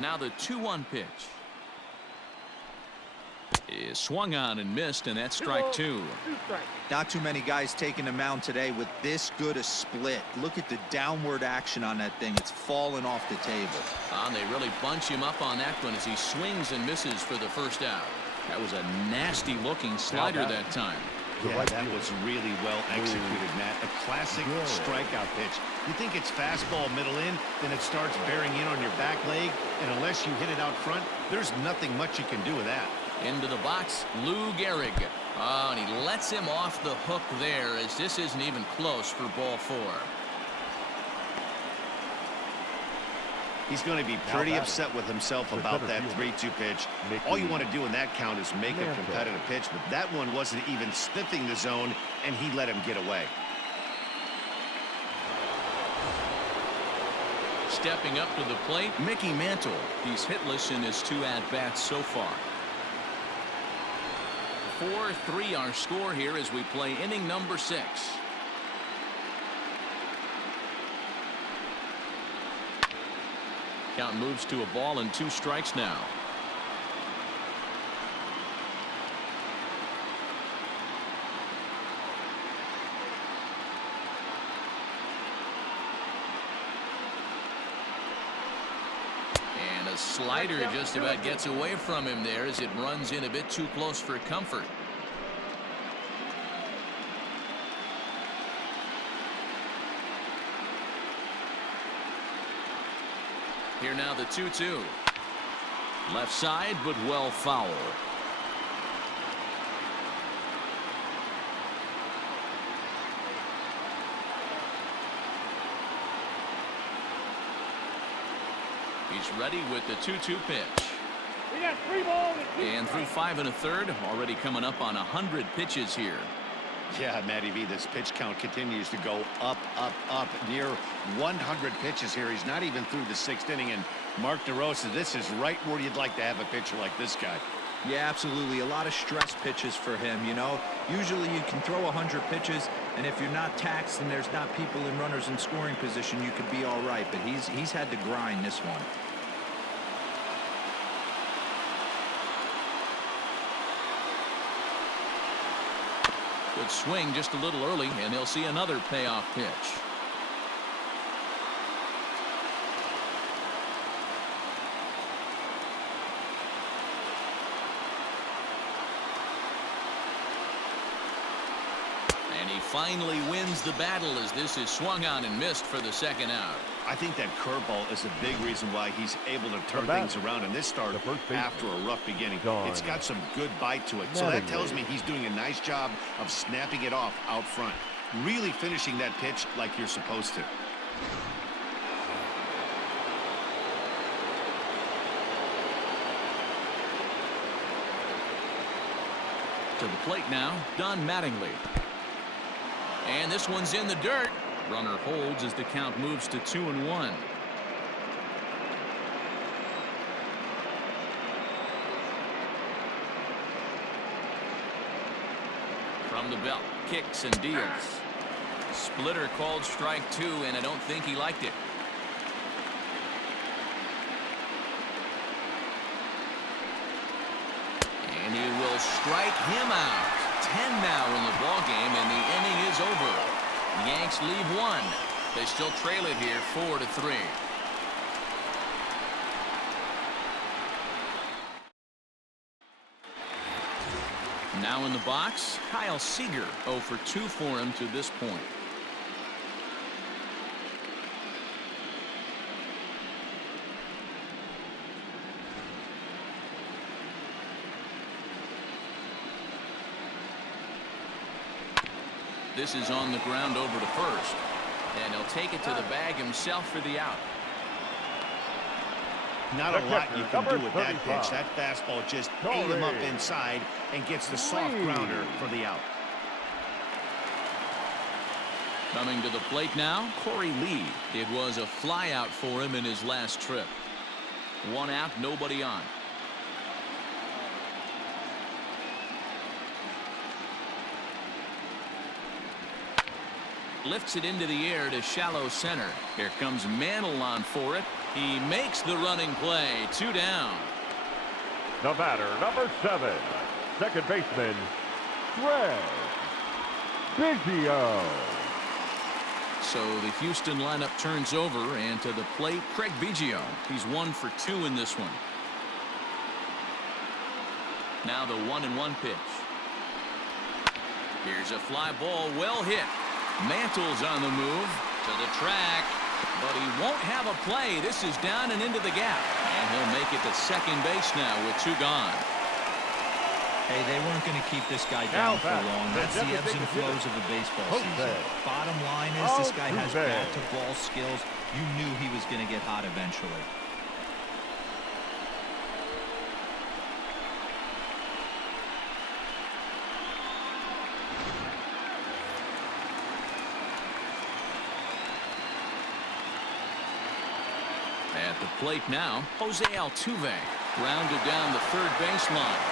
Now the 2-1 pitch is swung on and missed, and that's strike 2. Not too many guys taking the mound today with this good a split. Look at the downward action on that thing. It's falling off the table. And they really bunch him up on that one as he swings and misses for the first out. That was a nasty looking slider that time. Yeah, that was really well executed, Matt. A classic strikeout pitch. You think it's fastball middle in, then it starts bearing in on your back leg, and unless you hit it out front, there's nothing much you can do with that. Into the box, Lou Gehrig. Oh, and he lets him off the hook there as this isn't even close for ball 4. He's going to be pretty upset with himself about that 3-2 pitch. All you want to do in that count is make a competitive pitch, but that one wasn't even sniffing the zone, and he let him get away. Stepping up to the plate, Mickey Mantle. He's hitless in his 2 at-bats so far. 4-3 our score here as we play inning number 6. Count moves to a ball and 2 strikes now. And a slider just about gets away from him there as it runs in a bit too close for comfort. Here now the 2-2. Left side, but well foul. He's ready with the 2-2 pitch. We got 3 balls and through 5 1/3, already coming up on 100 pitches here. Yeah, Matty V, this pitch count continues to go up, near 100 pitches here. He's not even through the 6th inning, and Mark DeRosa, this is right where you'd like to have a pitcher like this guy. Yeah, absolutely. A lot of stress pitches for him, you know. Usually you can throw 100 pitches, and if you're not taxed and there's not people and runners in scoring position, you could be all right. But he's had to grind this one. Good swing just a little early, and he'll see another payoff pitch. And he finally wins the battle as this is swung on and missed for the 2nd out. I think that curveball is a big reason why he's able to turn things around in this start after a rough beginning. It's got some good bite to it, so that tells me he's doing a nice job of snapping it off out front, really finishing that pitch like you're supposed to. To the plate now, Don Mattingly. And this one's in the dirt. Runner holds as the count moves to 2-1. From the belt, kicks and deals. Splitter called strike 2, and I don't think he liked it. And he will strike him out. 10 now in the ball game, and the inning is over. Yanks leave 1. They still trail it here 4-3. Now in the box, Kyle Seager. 0 for 2 for him to this point. This is on the ground over to first, and he'll take it to the bag himself for the out. Not a lot you can do with that pitch. That fastball just ate him up inside and gets the soft grounder for the out. Coming to the plate now, Corey Lee. It was a fly out for him in his last trip. 1 out, nobody on. lifts it into the air to shallow center. Here comes Mantle on for it. He makes the running play. 2 down. The batter, number 7, second baseman, Craig Biggio. So the Houston lineup turns over, and to the plate, Craig Biggio. He's 1 for 2 in this one. Now the 1-1 pitch. Here's a fly ball, well hit. Mantle's on the move to the track, but he won't have a play. This is down and into the gap, and he'll make it to second base now with 2 gone. Hey, they weren't going to keep this guy down for long. That's the ebbs and flows of a baseball season. Bottom line is this guy has bat-to-ball skills. You knew he was going to get hot eventually. At the plate now, Jose Altuve rounded down the third baseline.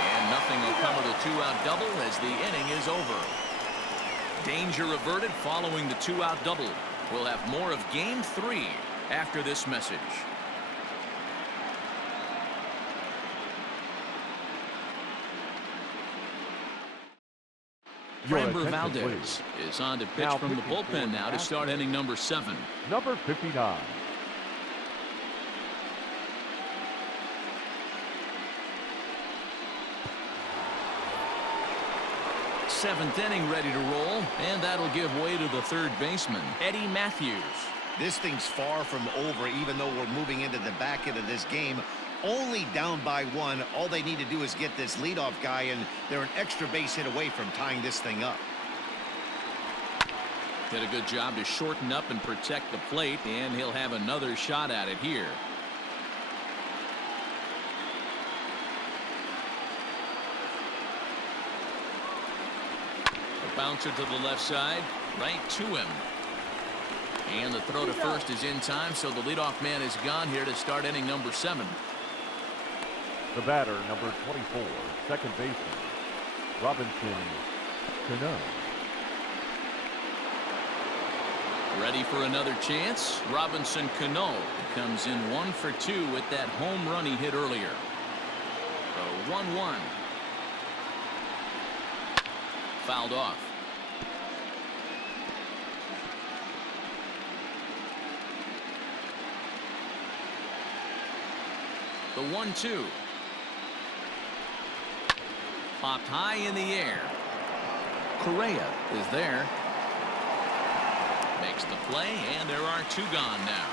And nothing will come of the 2-out double as the inning is over. Danger averted following the 2-out double. We'll have more of Game 3 after this message. Framber Valdez is on to pitch from the bullpen now to start inning number 7. Number 59. Seventh inning ready to roll, and that'll give way to the third baseman, Eddie Matthews. This thing's far from over, even though we're moving into the back end of this game. Only down by 1. All they need to do is get this leadoff guy, and they're an extra base hit away from tying this thing up. Did a good job to shorten up and protect the plate, and he'll have another shot at it here. A bouncer to the left side, right to him. And the throw to first is in time, so the leadoff man is gone here to start inning number 7. The batter, number 24, second baseman, Robinson Cano. Ready for another chance. Robinson Cano comes in 1 for 2 with that home run he hit earlier. The 1-1. Fouled off. The 1-2. Popped high in the air. Correa is there. Makes the play, and there are 2 gone now.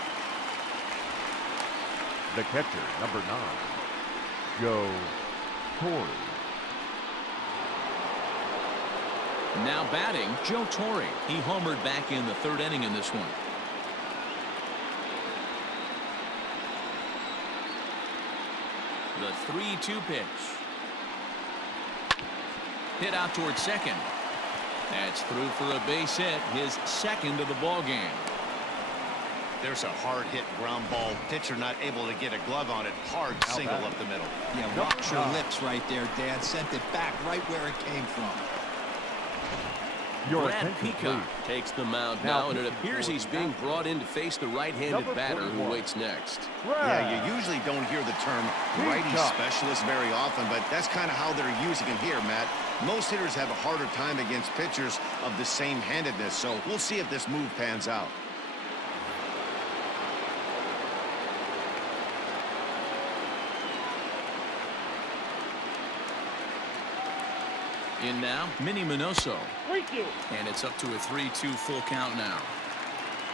The catcher, number 9, Joe Torre. Now batting, Joe Torre. He homered back in the 3rd inning in this one. The 3-2 pitch. Hit out towards second. That's through for a base hit, his 2nd of the ball game. There's a hard hit ground ball. Pitcher not able to get a glove on it. Hard single up the middle. Yeah, watch your lips right there, Dan. Sent it back right where it came from. Brad Peacock takes the mound now, and it appears he's being brought in to face the right-handed batter who waits next. Yeah, you usually don't hear the term righty specialist very often, but that's kind of how they're using him here, Matt. Most hitters have a harder time against pitchers of the same handedness, so we'll see if this move pans out. In now, Minnie Minoso. 3-2. And it's up to a 3-2 full count now.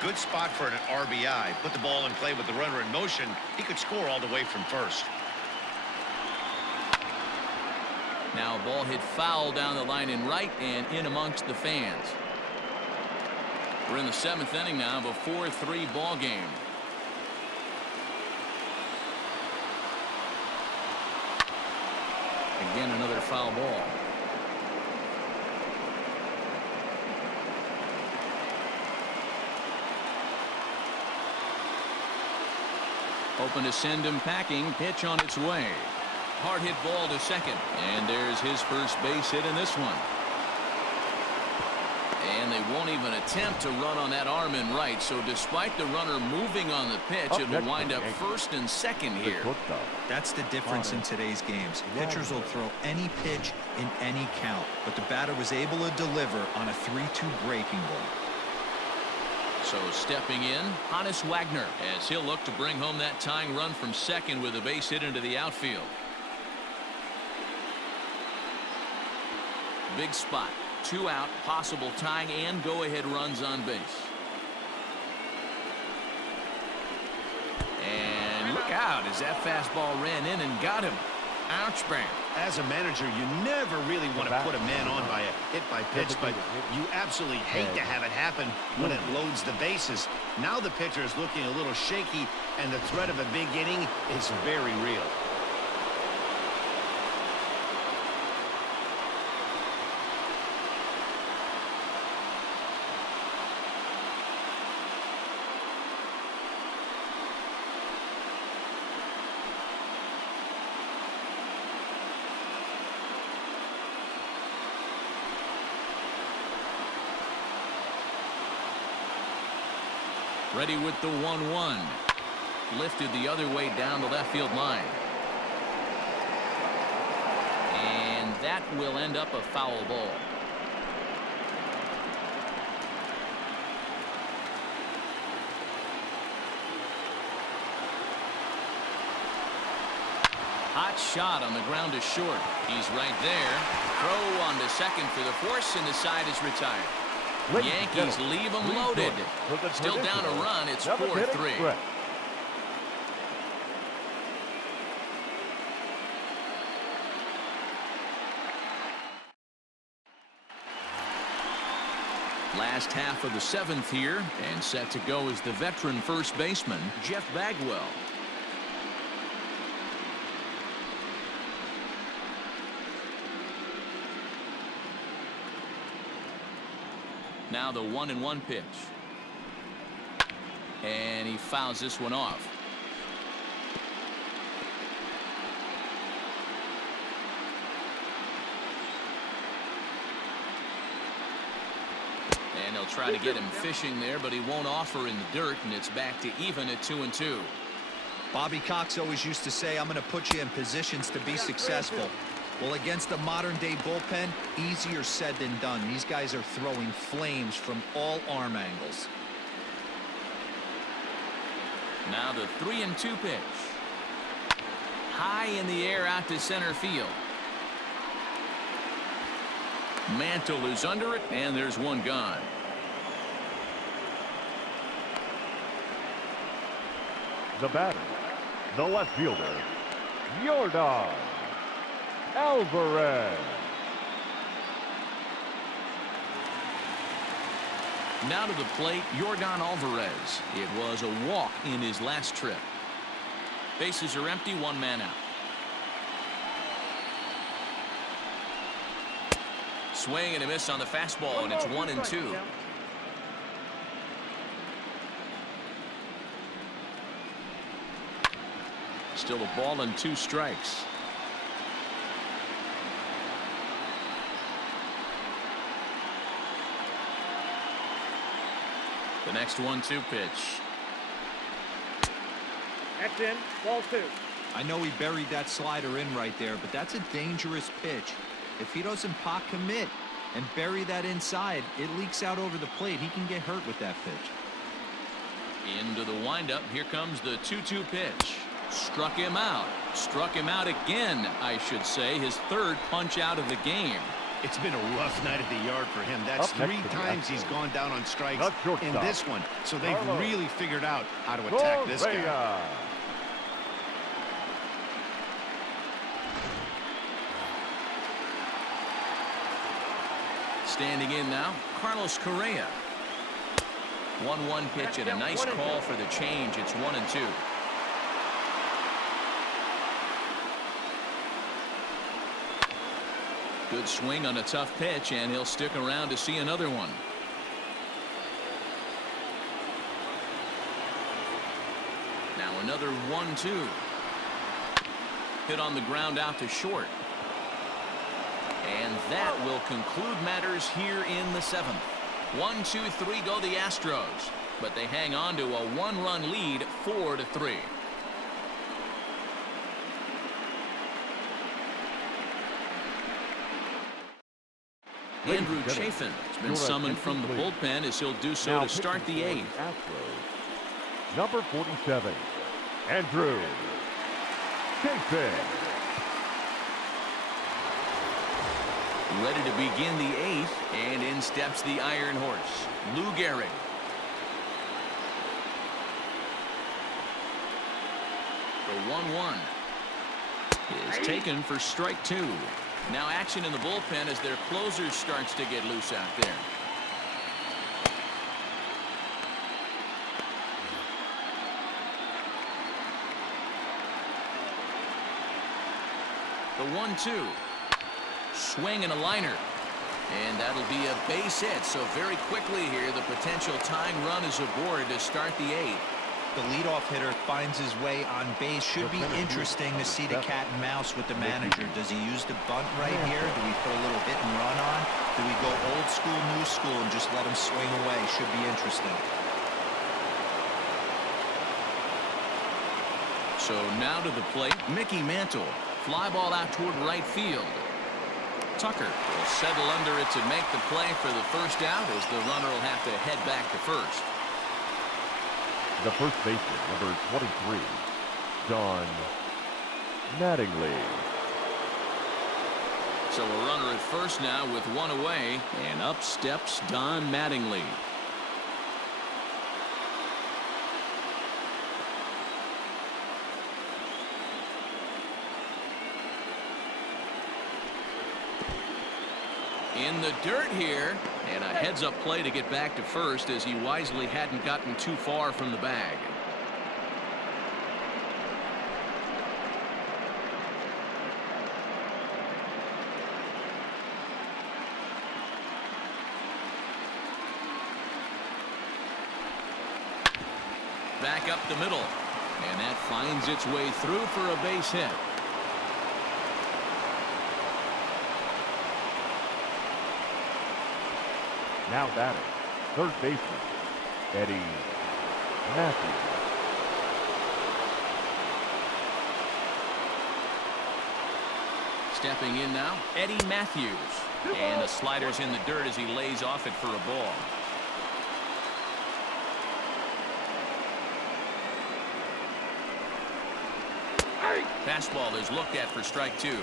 Good spot for an RBI. Put the ball in play with the runner in motion. He could score all the way from first. Now a ball hit foul down the line in right and in amongst the fans. We're in the 7th inning now of a 4-3 ball game. Again, another foul ball. Hoping to send him packing. Pitch on its way. Hard hit ball to second. And there's his first base hit in this one. And they won't even attempt to run on that arm in right. So despite the runner moving on the pitch, it will wind up first and second here. That's the difference in today's games. Pitchers will throw any pitch in any count, but the batter was able to deliver on a 3-2 breaking ball. So stepping in, Hannes Wagner, as he'll look to bring home that tying run from second with a base hit into the outfield. Big spot. 2 out, possible tying and go-ahead runs on base. And look out as that fastball ran in and got him. Ouch, bang. As a manager, you never really want to put a man on by a hit-by-pitch, but you absolutely hate to have it happen when it loads the bases. Now the pitcher is looking a little shaky, and the threat of a big inning is very real. Ready with the 1-1. Lifted the other way down the left field line. And that will end up a foul ball. Hot shot on the ground to short. He's right there. Throw on to second for the force, and the side is retired. Yankees leave them loaded. Still down a run. It's 4-3. Last half of the 7th here, and set to go is the veteran first baseman, Jeff Bagwell. Now the 1-1 pitch. And he fouls this one off. And they'll try to get him fishing there, but he won't offer in the dirt, and it's back to even at 2-2. Bobby Cox always used to say, I'm going to put you in positions to be successful. Well, against the modern-day bullpen, easier said than done. These guys are throwing flames from all arm angles. Now the 3-2 pitch. High in the air out to center field. Mantle is under it, and there's one gone. The batter, the left fielder, Yordan Alvarez. Now to the plate, Yordan Alvarez. It was a walk in his last trip. Bases are empty, 1 man out. Swing and a miss on the fastball, and it's 1-2. Still a ball and 2 strikes. The next 1-2 pitch. That's in. Ball 2. I know he buried that slider in right there, but that's a dangerous pitch. If he doesn't pot commit and bury that inside, it leaks out over the plate. He can get hurt with that pitch. Into the windup. Here comes the 2-2 pitch. Struck him out. Struck him out again, I should say. His 3rd punch out of the game. It's been a rough night at the yard for him. That's 3 times he's gone down on strikes in this one. So they've really figured out how to attack this guy. Standing in now, Carlos Correa. 1-1 pitch and a nice call for the change. It's 1-2. Good swing on a tough pitch, and he'll stick around to see another one. Now another 1-2. Hit on the ground out to short. And that will conclude matters here in the 7th. 1-2-3 go the Astros, but they hang on to a 1-run lead, 4-3. Andrew Chafin has been summoned from the bullpen as he'll do so to start the 8th. Astros, number 47, Andrew Chafin. Ready to begin the 8th, and in steps the Iron Horse, Lou Gehrig. The 1-1 is taken for strike 2. Now action in the bullpen as their closer starts to get loose out there. The 1-2. Swing and a liner. And that'll be a base hit. So very quickly here, the potential tying run is aboard to start the 8th. The leadoff hitter finds his way on base. Should be interesting to see the cat and mouse with the manager. Does he use the bunt right here? Do we put a little hit and run on? Do we go old school, new school, and just let him swing away? Should be interesting. So now to the plate, Mickey Mantle. Fly ball out toward right field. Tucker will settle under it to make the play for the first out as the runner will have to head back to first. The first baseman, number 23, Don Mattingly. So a runner at first now with one away, and up steps Don Mattingly. In the dirt here, and a heads-up play to get back to first as he wisely hadn't gotten too far from the bag. Back up the middle, and that finds its way through for a base hit. Now batting, third baseman, Eddie Matthews. Stepping in now, Eddie Matthews. And the slider's in the dirt as he lays off it for a ball. Fastball is looked at for strike 2.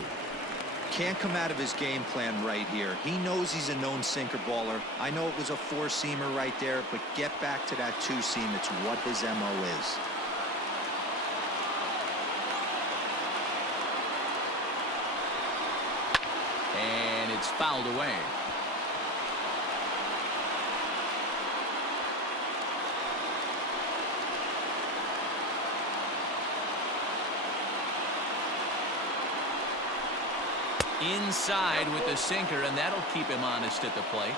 Can't come out of his game plan right here. He knows he's a known sinker baller. I know it was a 4-seamer right there, but get back to that 2-seam. It's what his MO is. And it's fouled away. Inside with the sinker, and that'll keep him honest at the plate.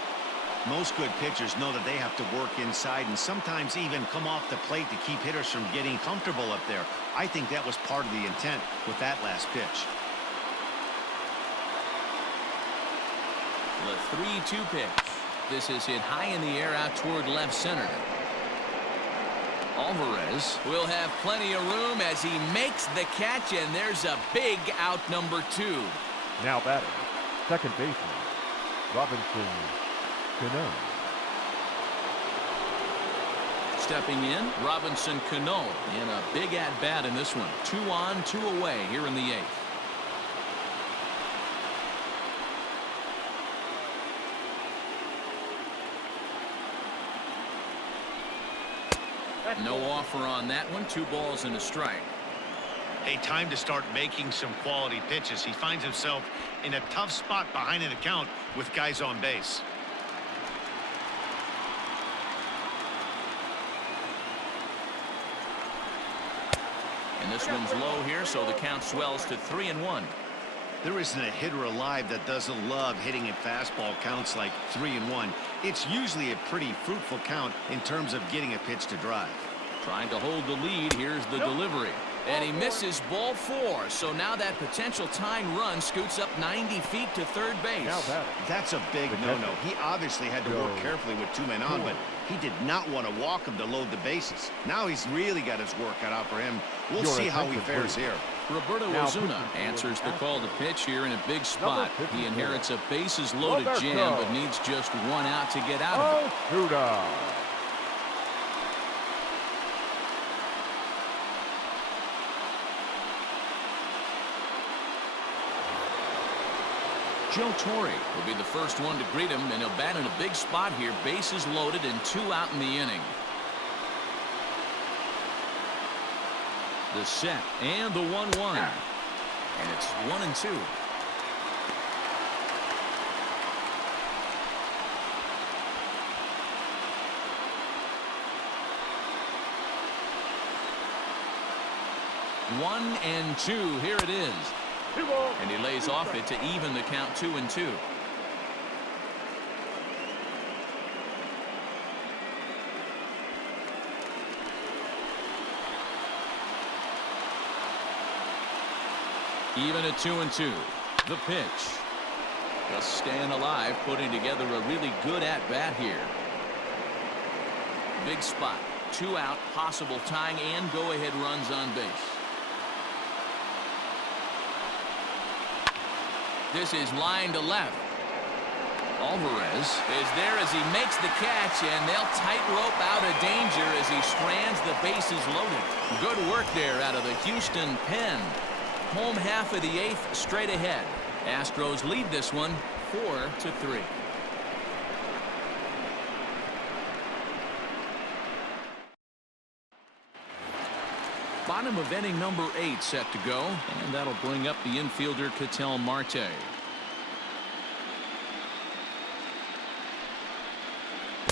Most good pitchers know that they have to work inside and sometimes even come off the plate to keep hitters from getting comfortable up there. I think that was part of the intent with that last pitch. The 3-2 pitch. This is hit high in the air out toward left center. Alvarez will have plenty of room as he makes the catch, and there's a big out number 2. Now batting, second baseman, Robinson Cano. Stepping in, Robinson Cano in a big at-bat in this one. 2 on, 2 away here in the 8th. No offer on that one. 2 balls and a strike. Hey, time to start making some quality pitches. He finds himself in a tough spot behind an account with guys on base. And this one's low here, so the count swells to 3-1. There isn't a hitter alive that doesn't love hitting at fastball counts like 3-1. It's usually a pretty fruitful count in terms of getting a pitch to drive. Trying to hold the lead. Here's the delivery. And he misses ball 4. So now that potential tying run scoots up 90 feet to third base. Now batting. That's a big no-no. He obviously had to work carefully with 2 men on, but he did not want to walk him to load the bases. Now he's really got his work cut out for him. We'll see how he fares here. Roberto Ozuna answers the call to pitch here in a big spot. He inherits a bases-loaded jam, but needs just 1 out to get out of it. Ozuna. Joe Torre will be the first one to greet him, and he'll bat in a big spot here. Bases loaded and 2 out in the inning. The set and the 1-1. And it's 1-2. One and 2. Here it is. And he lays off it to even the count 2-2. Even at 2-2. The pitch. Just staying alive, putting together a really good at-bat here. Big spot. 2 out, possible tying and go-ahead runs on base. This is line to left. Alvarez is there as he makes the catch, and they'll tightrope out of danger as he strands the bases loaded. Good work there out of the Houston pen. Home half of the 8th straight ahead. Astros lead this one 4-3. Bottom of inning number 8 set to go, and that'll bring up the infielder Ketel Marte.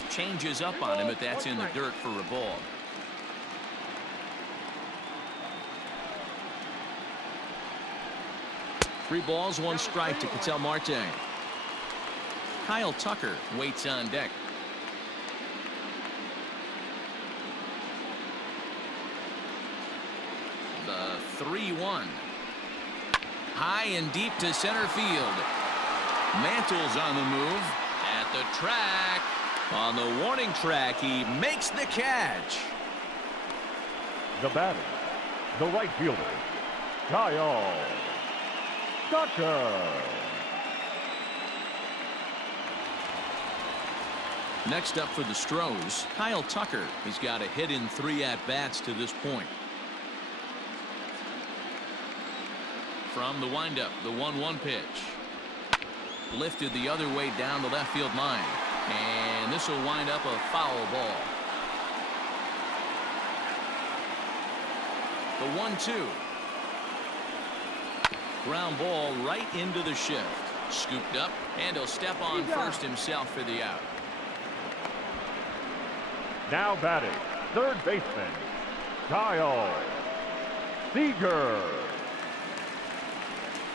Changes up on him, but that's in the dirt for a ball. Three balls, 1 strike to Ketel Marte. Kyle Tucker waits on deck. The 3-1. High and deep to center field. Mantle's on the move. At the track. On the warning track, he makes the catch. The batter, the right fielder, Kyle Tucker. Next up for the Astros, Kyle Tucker. He's got a hit in 3 at-bats to this point. From the windup, the 1-1 pitch. Lifted the other way down the left field line. And this will wind up a foul ball. The 1-2. Ground ball right into the shift. Scooped up, and he'll step on first himself for the out. Now batting, third baseman, Kyle Seager.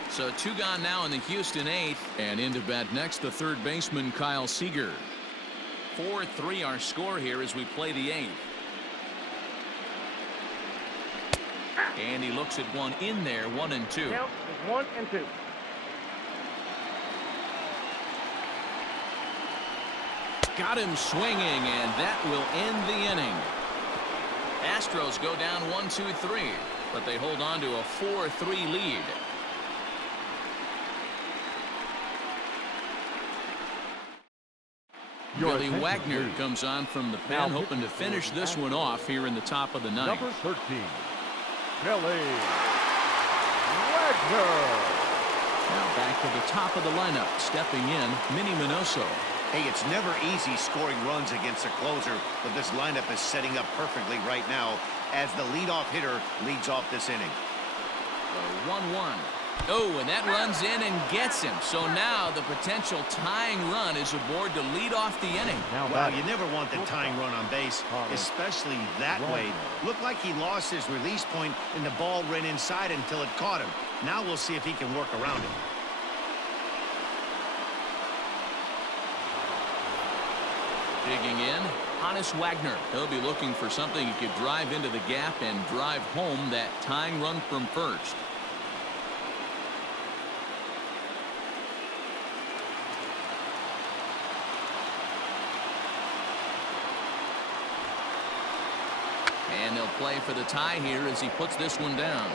So 2 gone now in the Houston 8th, and into bat next the third baseman Kyle Seager. 4-3 our score here as we play the 8th. And he looks at one in there, 1-2. Count is 1-2. Got him swinging, and that will end the inning. Astros go down 1-2-3, but they hold on to a 4-3 lead. Billy Wagner comes on from the pen, hoping to finish this one off here in the top of the 9th. Number 13, Billy Wagner. Now back to the top of the lineup, stepping in, Minnie Minoso. Hey, it's never easy scoring runs against a closer, but this lineup is setting up perfectly right now as the leadoff hitter leads off this inning. The 1-1. Oh, and that runs in and gets him. So now the potential tying run is aboard to lead off the inning. Well, you never want the tying run on base, especially that way. Looked like he lost his release point, and the ball ran inside until it caught him. Now we'll see if he can work around it. Digging in, Hannes Wagner. He'll be looking for something he could drive into the gap and drive home that tying run from first. And they'll play for the tie here as he puts this one down.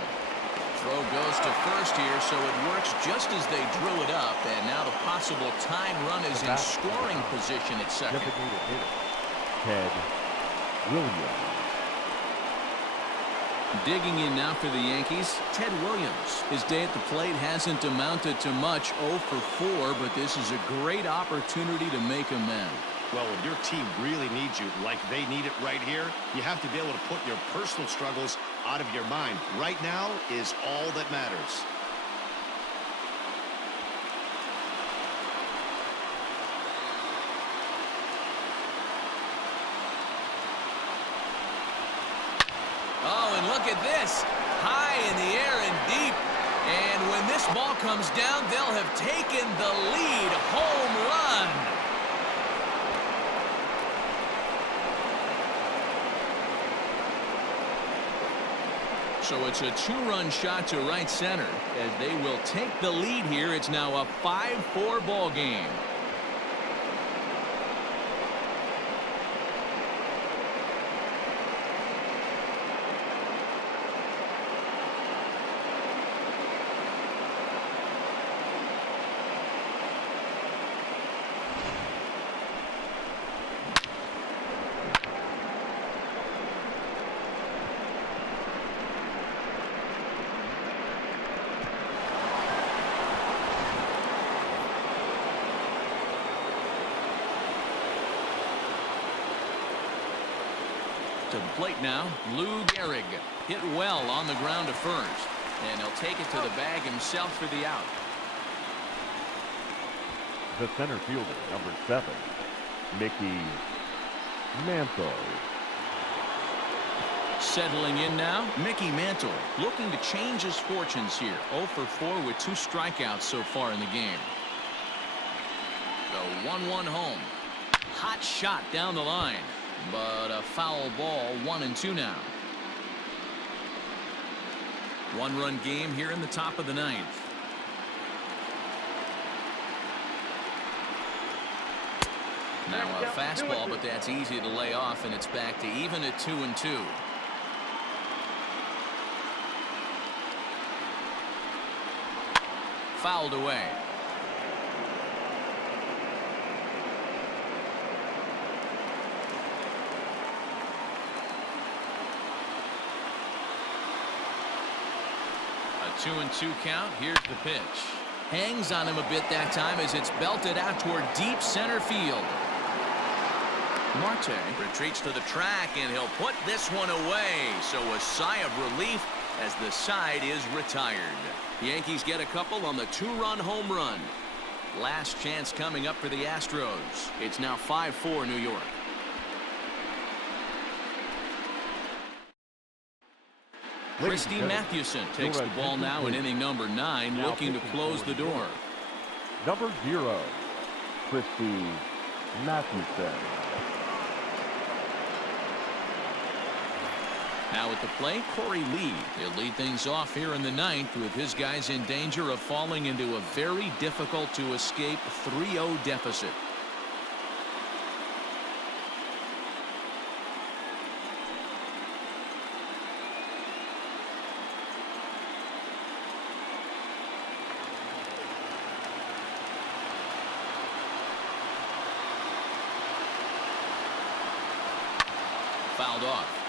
Throw goes to first here, so it works just as they drew it up. And now the possible tying run is in scoring position at second. Ted Williams. Digging in now for the Yankees, Ted Williams. His day at the plate hasn't amounted to much, 0 for 4, but this is a great opportunity to make amends. Well, when your team really needs you, like they need it right here, you have to be able to put your personal struggles out of your mind. Right now is all that matters. Oh, and look at this. High in the air and deep. And when this ball comes down, they'll have taken the lead. Home run. So it's a 2-run shot to right center as they will take the lead here. It's now a 5-4 ball game. To the plate now, Lou Gehrig. Hit well on the ground to first. And he'll take it to the bag himself for the out. The center fielder, number 7, Mickey Mantle. Settling in now, Mickey Mantle looking to change his fortunes here. 0 for 4 with 2 strikeouts so far in the game. The 1-1 home. Hot shot down the line. But a foul ball, 1-2 now. 1-run game here in the top of the 9th. Now a fastball, but that's easy to lay off, and it's back to even at 2-2. Fouled away. A 2-2 count. Here's the pitch. Hangs on him a bit that time as it's belted out toward deep center field. Marte retreats to the track, and he'll put this one away. So a sigh of relief as the side is retired. The Yankees get a couple on the 2-run home run. Last chance coming up for the Astros. It's now 5-4 New York. Christy Mathewson takes the ball now in inning number 9, looking to close the door. Number 0, Christy Mathewson. Now at the plate, Corey Lee. He'll lead things off here in the 9th with his guys in danger of falling into a very difficult to escape 3-0 deficit. Fouled off.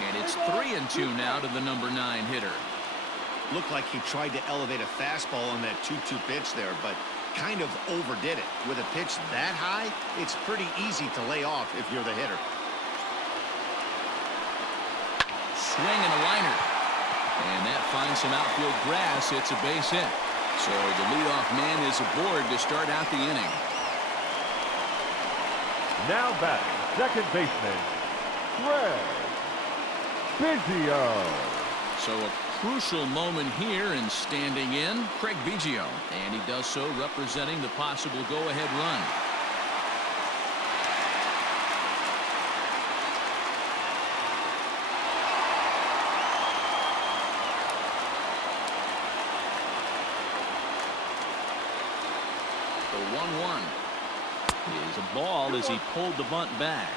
And it's 3-2 now to the number 9 hitter. Looked like he tried to elevate a fastball on that 2-2 pitch there, but kind of overdid it. With a pitch that high, it's pretty easy to lay off if you're the hitter. Swing and a liner. And that finds some outfield grass. It's a base hit. So the leadoff man is aboard to start out the inning. Now batting, second baseman, Craig Biggio. So a crucial moment here in standing in Craig Biggio, and he does so representing the possible go-ahead run. The 1-1 is a ball as he pulled the bunt back.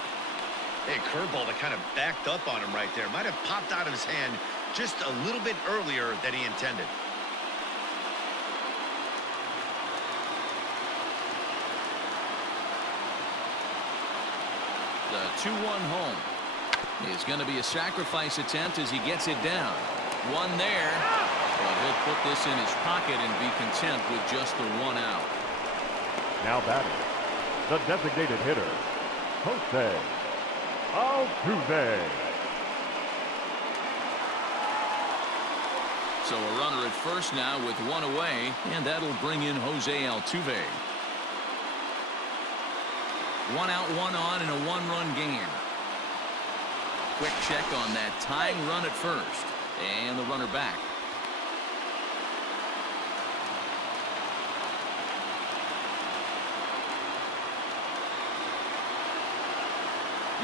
Hey, curveball that kind of backed up on him right there. Might have popped out of his hand just a little bit earlier than he intended. The 2-1 home is going to be a sacrifice attempt as he gets it down. One there, but he'll put this in his pocket and be content with just the 1 out. Now batting, the designated hitter, Jose Altuve. So a runner at first now with 1 away, and that'll bring in Jose Altuve. 1 out, 1 on in a 1-run game. Quick check on that tying run at first, and the runner back.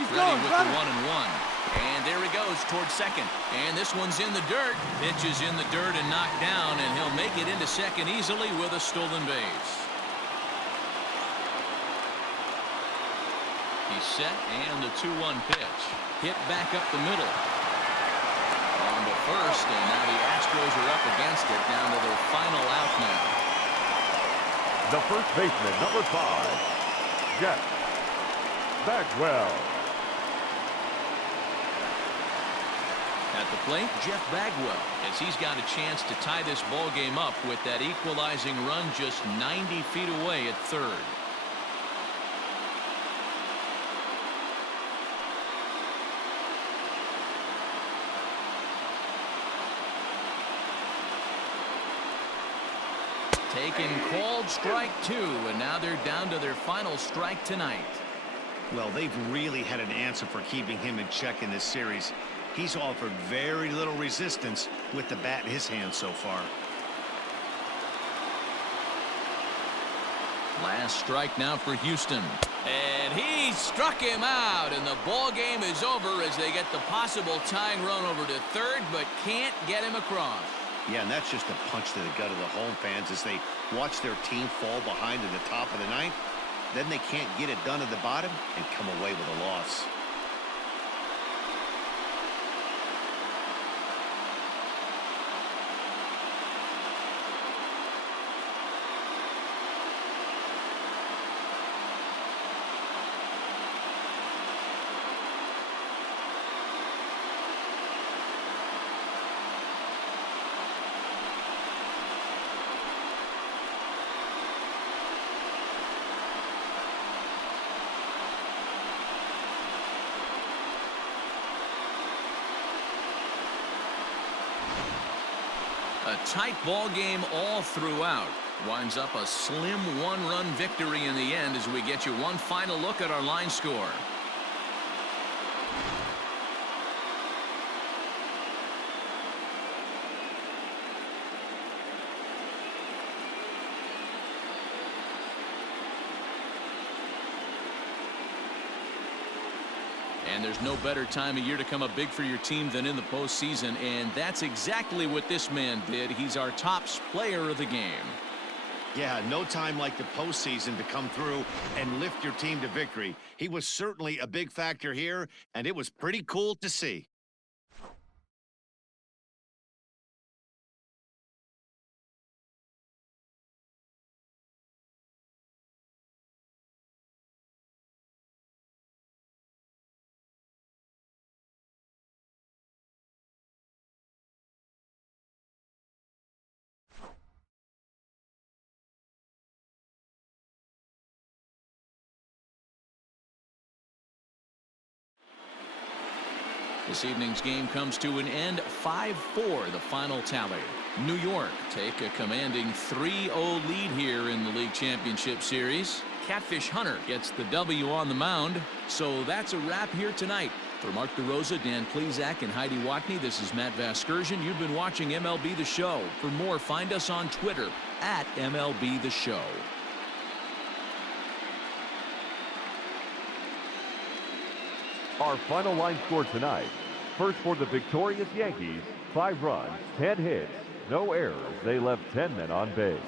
Ready with the 1-1. And there he goes towards second. And this one's in the dirt. Pitch is in the dirt and knocked down, and he'll make it into second easily with a stolen base. He's set, and the 2-1 pitch. Hit back up the middle. On to first, and now the Astros are up against it, down to their final out now. The first baseman, number 5, Jeff Bagwell. At the plate, Jeff Bagwell, as he's got a chance to tie this ball game up with that equalizing run just 90 feet away at third. Taken called strike 2, and now they're down to their final strike tonight. Well, they've really had an answer for keeping him in check in this series. He's offered very little resistance with the bat in his hand so far. Last strike now for Houston. And he struck him out, and the ball game is over as they get the possible tying run over to third, but can't get him across. Yeah, and that's just a punch to the gut of the home fans as they watch their team fall behind in the top of the ninth. Then they can't get it done at the bottom and come away with a loss. A tight ball game all throughout. Winds up a slim 1-run victory in the end as we get you one final look at our line score. And there's no better time of year to come up big for your team than in the postseason, and that's exactly what this man did. He's our top player of the game. Yeah, no time like the postseason to come through and lift your team to victory. He was certainly a big factor here, and it was pretty cool to see. This evening's game comes to an end 5-4, the final tally. New York take a commanding 3-0 lead here in the League Championship Series. Catfish Hunter gets the W on the mound. So that's a wrap here tonight. For Mark DeRosa, Dan Plesac, and Heidi Watney, this is Matt Vasgersian. You've been watching MLB The Show. For more, find us on Twitter at MLB The Show. Our final line score tonight. First for the victorious Yankees, 5 runs, 10 hits, no errors. They left 10 men on base.